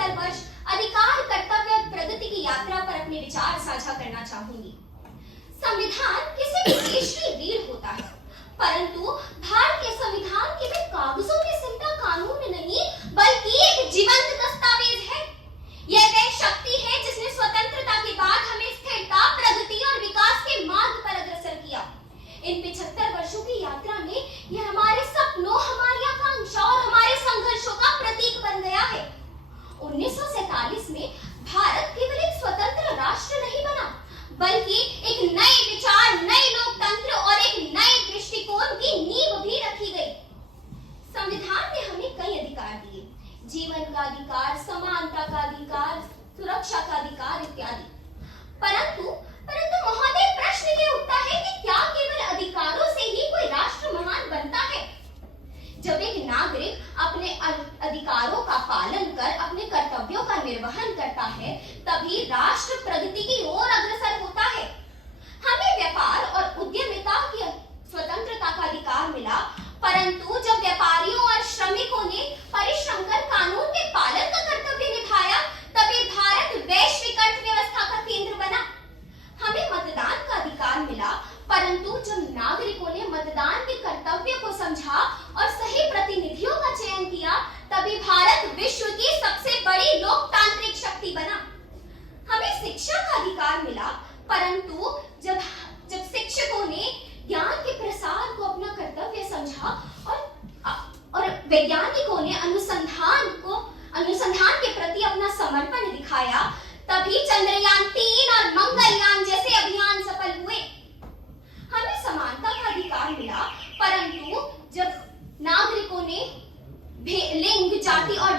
75 वर्ष अधिकार, कर्तव्य और प्रगति की यात्रा पर अपने विचार साझा करना चाहूंगी। संविधान किसी भी देश की रीढ़ होता है, परंतु भारत के संविधान केवल कागजों पे सिमटा कानून नहीं, बल्कि एक जीवंत दस्तावेज है। यह वह शक्ति है जिसने स्वतंत्रता के बाद हमें स्थिरता, प्रगति और विकास के मार्ग पर अग्रसर किया। इन 75 वर्षों की यात्रा में यह हमारे सपनों, हमारी आकांक्षा और हमारे संघर्षों का प्रतीक बन गया है। 1947 में भारत केवल एक स्वतंत्र राष्ट्र नहीं बना, बल्कि एक नए विचार, नए लोकतंत्र और एक नए दृष्टिकोण की नींव भी रखी गई। संविधान ने हमें कई अधिकार दिए, जीवन का अधिकार, समानता का अधिकार, सुरक्षा का अधिकार इत्यादि। परंतु महोदय, प्रश्न ये उठता है कि क्या केवल अधिकारों से ही कोई राष्ट्र महान बनता है? जब एक नागरिक अपने अधिकारों का पालन कर अपने कर्तव्यों का निर्वहन करता है, तभी राष्ट्र प्रगति की ओर अग्रसर होता है। हमें व्यापार और उद्यमिता की स्वतंत्रता का अधिकार मिला, परंतु जब व्यापारियों और श्रमिकों ने परिश्रम कर कानून के पालन का कर्तव्य निभाया, तभी भारत वैश्विक अर्थव्यवस्था का केंद्र बना। हमें मतदान का अधिकार मिला, परंतु जब नागरिकों ने मतदान के कर्तव्य को समझा और सही प्रतिनिधियों का चयन किया, तभी भारत विश्व की सबसे बड़ी लोकतांत्रिक शक्ति बना। हमें शिक्षा का अधिकार मिला, परंतु जब शिक्षकों ने ज्ञान के प्रसार को अपना कर्तव्य समझा और वैज्ञानिकों ने अनुसंधान के प्रति अपना समर्पण दिखाया, तभी चंद्रयान 3 और मंगलयान जैसे अभियान सफल हुए। हमें समानता का अधिकार मिला, परंतु जब नागरिकों ने लिंग, जाति और